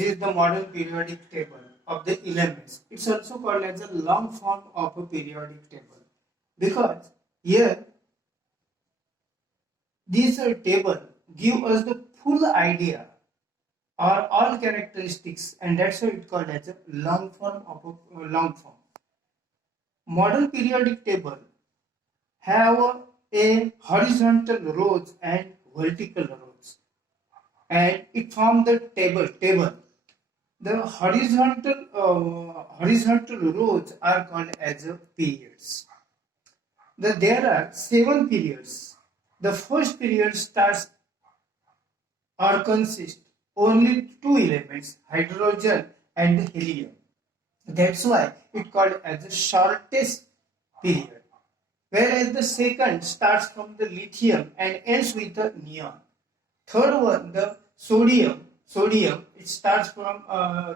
This is the modern periodic table of the elements. It's also called as a long form of a periodic table because here this table give us the full idea or all characteristics, and that's why it's called as a long form of a long form. Modern periodic table have a horizontal rows and vertical rows, and it form the table. The horizontal rows are called as periods. There are 7 periods. The first period starts or consists only 2 elements, hydrogen and helium. That's why it called as the shortest period. Whereas the second starts from the lithium and ends with the neon. Third one, the sodium, it starts from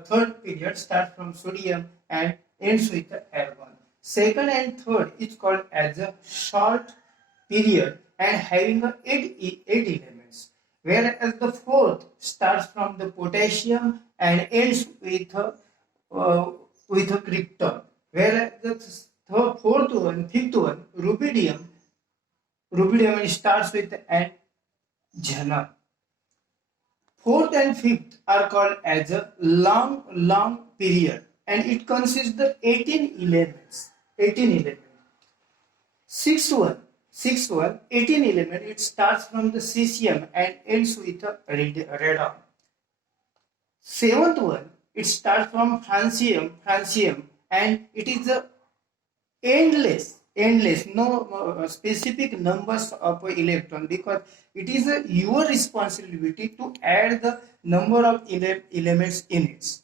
third period starts from sodium and ends with the argon. Second and third is called as a short period and having eight elements. Whereas the fourth starts from the potassium and ends with a krypton. Whereas the fourth one, fifth one, rubidium starts with an xenon. Fourth and fifth are called as a long period, and it consists of 18 elements. Sixth one, 18 element. It starts from the cesium and ends with a radon. Seventh one, it starts from francium, and it is a endless, no specific numbers of electron, because it is your responsibility to add the number of elements in it.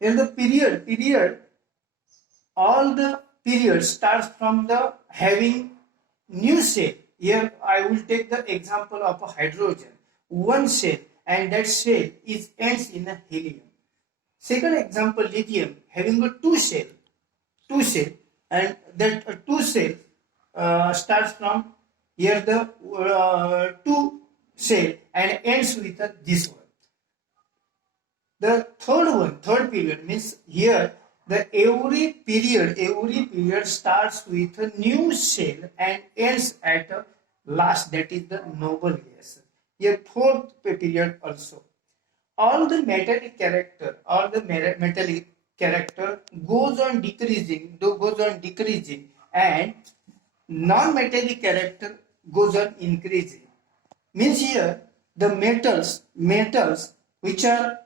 In the period, all the period starts from the having new cell. Here I will take the example of a hydrogen, one cell, and that cell ends in a helium. Second example, lithium, having a two cell, and that two cell starts from here the two cell and ends with this one. The third period means here every period starts with a new cell and ends at a last, that is the noble gas. Here fourth period also. All the metallic character goes on decreasing, and non-metallic character goes on increasing. Means here the metals which are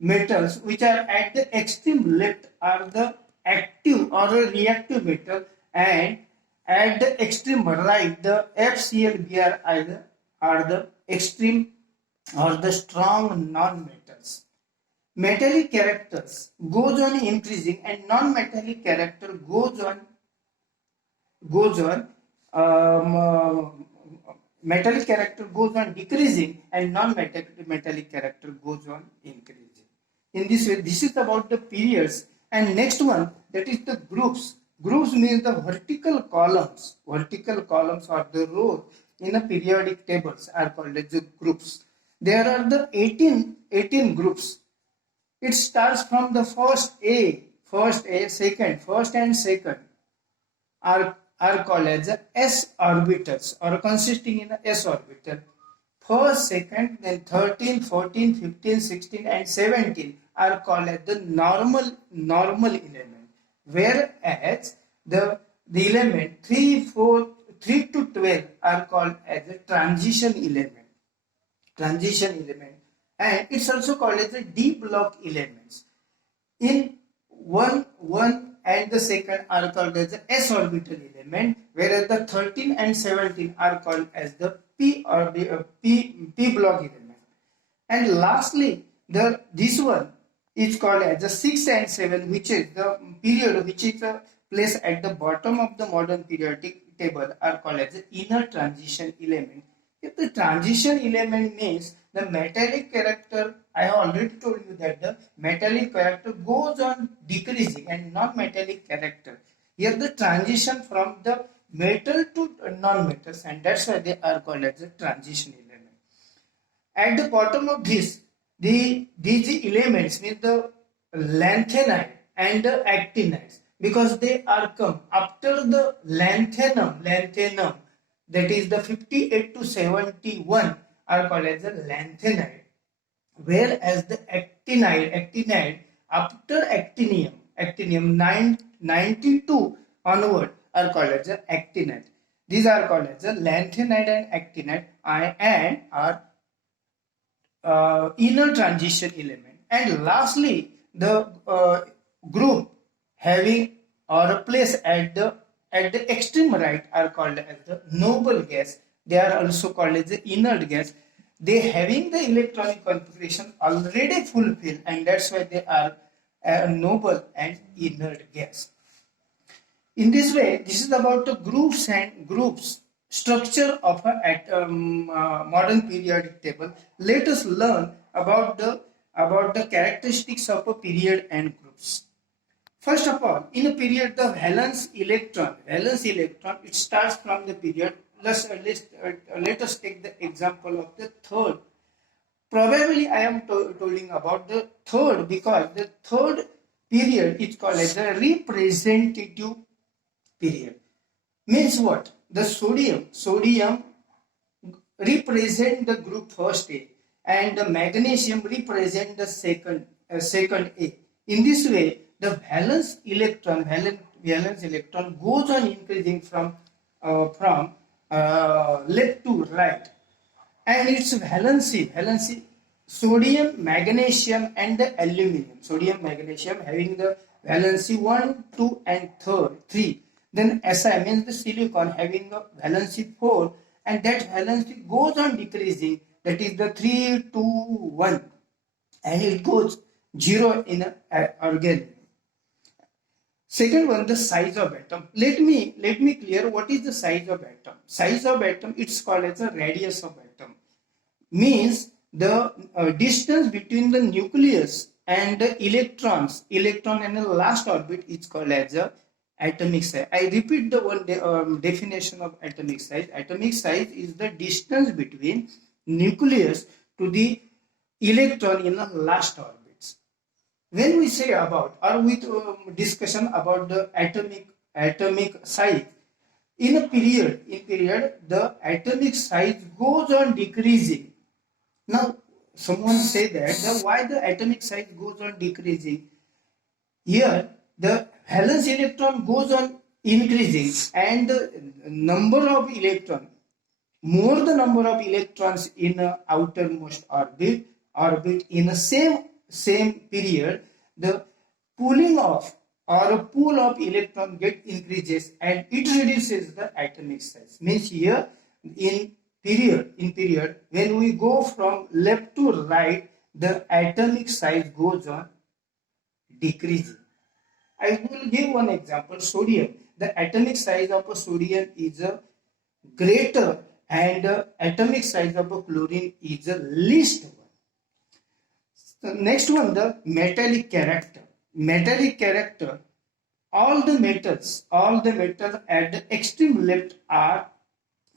at the extreme left are the active or reactive metal, and at the extreme right the FCl, are the extreme or the strong non-metals. Metallic characters goes on increasing and non-metallic character metallic character goes on decreasing and non-metallic character goes on increasing. In this way, this is about the periods. And next one, that is the groups. Groups means the vertical columns or the rows in a periodic tables are called as the groups. There are the 18 groups. It starts from the first and second are called as s orbitals or consisting in a s orbital. First, second, then 13, 14, 15, 16 and 17 are called as the normal element. Whereas the element 3 to 12 are called as a transition element. And it's also called as the d block elements. In one and the second are called as the s orbital element, whereas the 13 and 17 are called as the p block element. And lastly, this one is called as the 6 and 7, which is the period which is placed at the bottom of the modern periodic table, are called as the inner transition element. If the transition element means the metallic character, I have already told you that the metallic character goes on decreasing and non-metallic character. Here the transition from the metal to non-metals, and that's why they are called as the transition element. At the bottom of this, these elements means the lanthanide and the actinides, because they are come after the lanthanum, that is the 58 to 71 are called as the lanthanide, whereas the actinide after actinium 92 onward are called as the actinide. These are called as the lanthanide and actinide and are inner transition element. And lastly, the group having or a place at the extreme right are called as the noble gas. They are also called as the inert gas. They having the electronic configuration already fulfilled, and that's why they are noble and inert gas. In this way, this is about the groups structure of a modern periodic table. Let us learn about the characteristics of a period and groups. First of all, in a period, the valence electron, it starts from the period. Let us take the example of the third. Probably I am telling about the third because the third period is called as the representative period. Means what? The sodium represent the group first A, and the magnesium represent the second A. In this way, the valence electron goes on increasing from left to right, and its valency sodium, magnesium, and the aluminum. Sodium, magnesium having the valency 1, 2, and 3. Then Si means the silicon having a valency 4, and that valency goes on decreasing, that is the 3, 2, 1, and it goes 0 in an organism. Second one, the size of atom. Let me clear what is the size of atom. Size of atom, it's called as the radius of atom. Means the distance between the nucleus and the electron in the last orbit is called as the atomic size. I repeat the one definition of atomic size. Atomic size is the distance between nucleus to the electron in the last orbits. When we say about or with discussion about the atomic size, in a period the atomic size goes on decreasing. Now someone say that why the atomic size goes on decreasing. Here the valence electron goes on increasing, and the number of electrons, more the number of electrons in a outermost orbit in the same period, the pooling of or a pool of electron get increases, and it reduces the atomic size. Means here in period when we go from left to right, the atomic size goes on decreasing. I will give one example. Sodium. The atomic size of a sodium is greater, and atomic size of a chlorine is the least one. The next one, the metallic character. Metallic character. All the metals at the extreme left are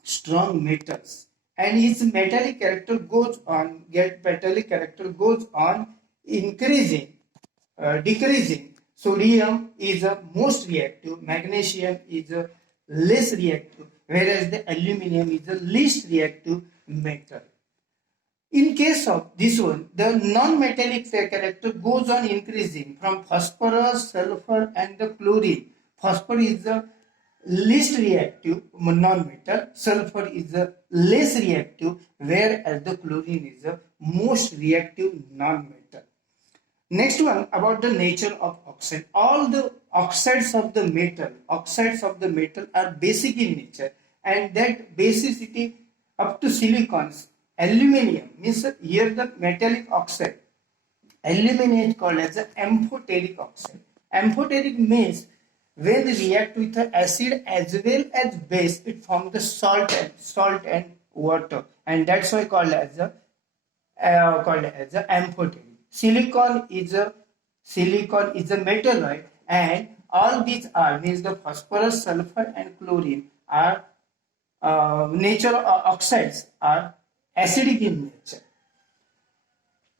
strong metals, and its metallic character goes on increasing, decreasing. Sodium is a most reactive, magnesium is a less reactive, whereas the aluminum is the least reactive metal. In case of this one, the non-metallic character goes on increasing from phosphorus, sulfur, and the chlorine. Phosphor is the least reactive non-metal, sulfur is the less reactive, whereas the chlorine is the most reactive non-metal. Next one, about the nature of oxide. All the oxides of the metal are basic in nature, and that basicity up to silicons. Aluminum means here the metallic oxide. Aluminum is called as an amphoteric oxide. Amphoteric means when they react with the acid as well as base, it forms the salt and water, and that's why called as a amphoteric. Silicon is a metalloid, and all these are means the phosphorus, sulfur, and chlorine are nature oxides are acidic in nature.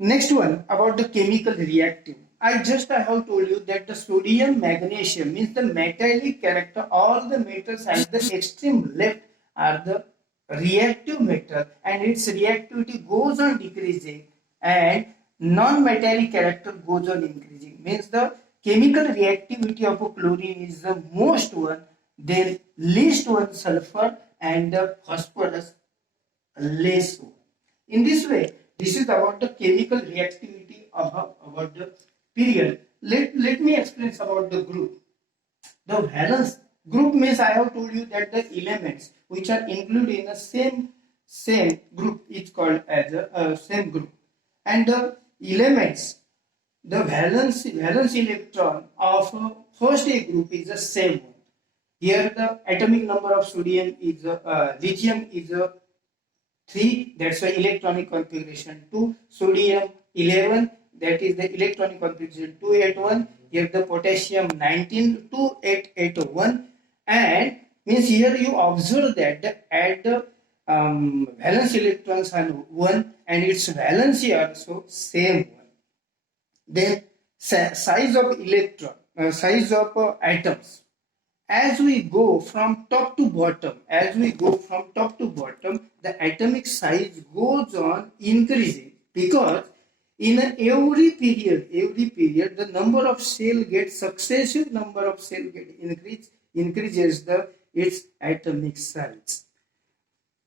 Next one about the chemical reactive. I have told you that the sodium magnesium means the metallic character. All the metals at the extreme left are the reactive metal, and its reactivity goes on decreasing, and non-metallic character goes on increasing. Means the chemical reactivity of a chlorine is the most one, then least one sulfur, and the phosphorus less one. In this way, this is about the chemical reactivity about the period. Let me explain about the group. The valence group means I have told you that the elements which are included in the same group is called as a same group, and the elements, the valence electron of first A group is the same one. Here the atomic number of sodium is lithium is 3, that's why electronic configuration 2, sodium 11, that is the electronic configuration 281. Here the potassium 19, 2881, and means here you observe that at the valence electrons are 1 and its valency also same one. Then size of electron, size of atoms. As we go from top to bottom, the atomic size goes on increasing, because in every period, the number of cell gets successive number of cell get increases its atomic size.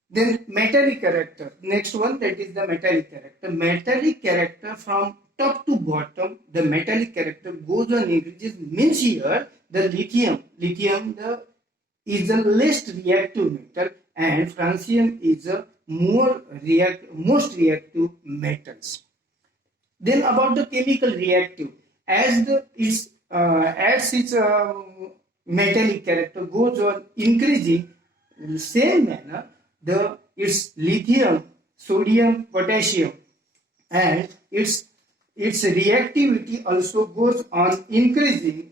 Then metallic character. Next one, that is the metallic character. Metallic character from top to bottom, the metallic character goes on increases. Means here the lithium is the least reactive metal, and francium is the most reactive metals. Then about the chemical reactive, as its metallic character goes on increasing, in the same manner its lithium, sodium, potassium, and its reactivity also goes on increasing,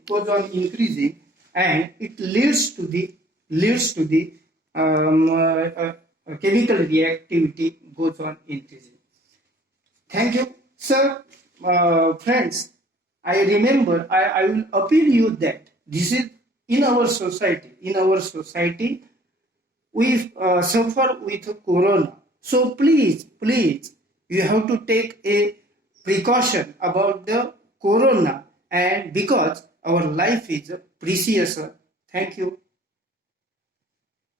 and it leads to the chemical reactivity goes on increasing. Thank you, sir. Friends, I remember I will appeal you that this is in our society. We suffer with corona. So please, you have to take a precaution about the corona, and because our life is precious. Thank you.